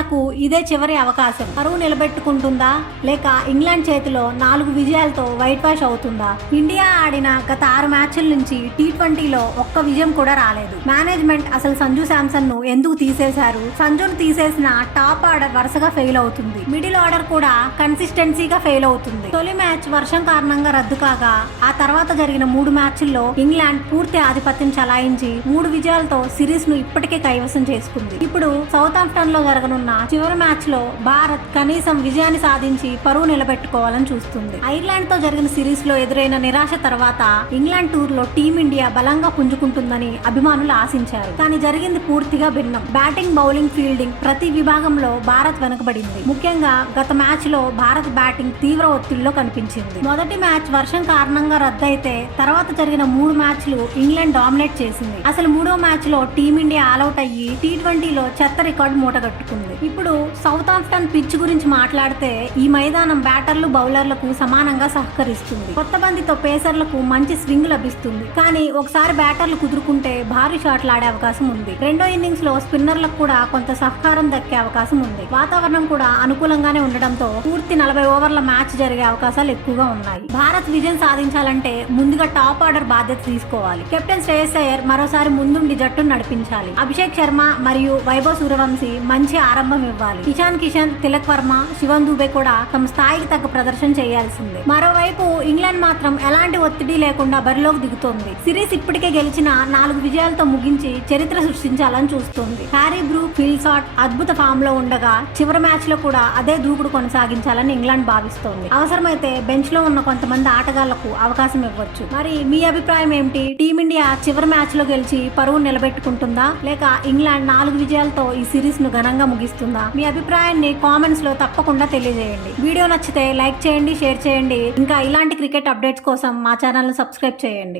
టీమిండియాకు ఇదే చివరి అవకాశం. పరువు నిలబెట్టుకుంటుందా లేక ఇంగ్లాండ్ చేతిలో 4 విజయాలతో వైట్ వాష్ అవుతుందా? ఇండియా ఆడిన గత 6 మ్యాచ్ల నుంచి T20లో ఒక్క విజయం కూడా రాలేదు. మేనేజ్మెంట్ అసలు సంజు శాంసన్ ను ఎందుకు తీసేశారు? సంజును తీసేసిన టాప్ ఆర్డర్ వరుసగా ఫెయిల్ అవుతుంది. మిడిల్ ఆర్డర్ కూడా కన్సిస్టెన్సీగా ఫెయిల్ అవుతుంది. తొలి మ్యాచ్ వర్షం కారణంగా రద్దు కాగా ఆ తర్వాత జరిగిన 3 మ్యాచ్ల్లో ఇంగ్లాండ్ పూర్తి ఆధిపత్యం చలాయించి 3 విజయాలతో సిరీస్ ను ఇప్పటికే కైవసం చేసుకుంది. ఇప్పుడు సౌతాంప్టన్ లో జరగనున్న చివరి మ్యాచ్ లో భారత్ కనీసం విజయాన్ని సాధించి పరువు నిలబెట్టుకోవాలని చూస్తుంది. ఐర్లాండ్ తో జరిగిన సిరీస్ లో ఎదురైన నిరాశ తర్వాత ఇంగ్లాండ్ టూర్ లో టీమిండియా బలంగా పుంజుకుంటుందని అభిమానులు ఆశించారు. కానీ జరిగింది పూర్తిగా భిన్నం. బ్యాటింగ్, బౌలింగ్, ఫీల్డింగ్ ప్రతి విభాగంలో భారత్ వెనుకబడింది. ముఖ్యంగా గత మ్యాచ్ లో భారత్ బ్యాటింగ్ తీవ్ర ఒత్తిడిలో కనిపించింది. మొదటి మ్యాచ్ వర్షం కారణంగా రద్దయితే తర్వాత జరిగిన 3 మ్యాచ్లు ఇంగ్లాండ్ డామినేట్ చేసింది. అసలు 3వ మ్యాచ్ లో టీమిండియా ఆల్అౌట్ అయ్యి T20లో చెత్త రికార్డు మూటగట్టుకుంది. ఇప్పుడు సౌతాంప్టన్ పిచ్ గురించి మాట్లాడితే ఈ మైదానం బ్యాటర్లు, బౌలర్లకు సమానంగా సహకరిస్తుంది. కొత్త బంతితో పేసర్లకు మంచి స్వింగ్ లభిస్తుంది. కానీ ఒకసారి బ్యాటర్లు కుదురుకుంటే భారీ షాట్లు ఆడే అవకాశం ఉంది. రెండో ఇన్నింగ్స్ లో స్పిన్నర్లకు కూడా కొంత సహకారం దక్కే అవకాశం ఉంది. వాతావరణం కూడా అనుకూలంగానే ఉండడంతో పూర్తి 40 ఓవర్ల మ్యాచ్ జరిగే అవకాశాలు ఎక్కువగా ఉన్నాయి. భారత్ విజయం సాధించాలంటే ముందుగా టాప్ ఆర్డర్ బాధ్యత తీసుకోవాలి. కెప్టెన్ శ్రేయస్ అయ్యర్ మరోసారి ముందుండి జట్టును నడిపించాలి. అభిషేక్ శర్మ మరియు వైభవ్ సూర్యవంశీ మంచి ఆరంభం ఇవ్వాలి. ఇషాన్ కిషన్, తిలక్ వర్మ, శివన్ దుబే కూడా తమ స్థాయికి తగ్గ ప్రదర్శన చేయాల్సిందే. మరోవైపు ఇంగ్లాండ్ మాత్రం ఎలాంటి ఒత్తిడి లేకుండా బరిలోకి దిగుతోంది. సిరీస్ ఇప్పటికే గెలిచిన 4 విజయాలతో ముగించి చరిత్ర సృష్టించాలని చూస్తోంది. హ్యారీ బ్రూక్, ఫిల్ షాట్ అద్భుత ఫామ్ లో ఉండగా చివరి మ్యాచ్ లో కూడా అదే దూకుడు కొనసాగించాలని ఇంగ్లాండ్ భావిస్తోంది. అవసరమైతే బెంచ్ లో ఉన్న కొంతమంది ఆటగాళ్లకు అవకాశం ఇవ్వచ్చు. మరి మీ అభిప్రాయం ఏమిటి? టీమిండియా చివరి మ్యాచ్ లో గెలిచి పరువు నిలబెట్టుకుంటుందా లేక ఇంగ్లాండ్ 4 విజయాలతో ఈ సిరీస్ ను ఘనంగా ముగిస్తుందా? మీ అభిప్రాయాన్ని కామెంట్స్ లో తప్పకుండా తెలియజేయండి. వీడియో నచ్చితే లైక్ చేయండి, షేర్ చేయండి. ఇంకా ఇలాంటి క్రికెట్ అప్డేట్స్ కోసం మా ఛానల్ ను సబ్స్క్రైబ్ చేయండి.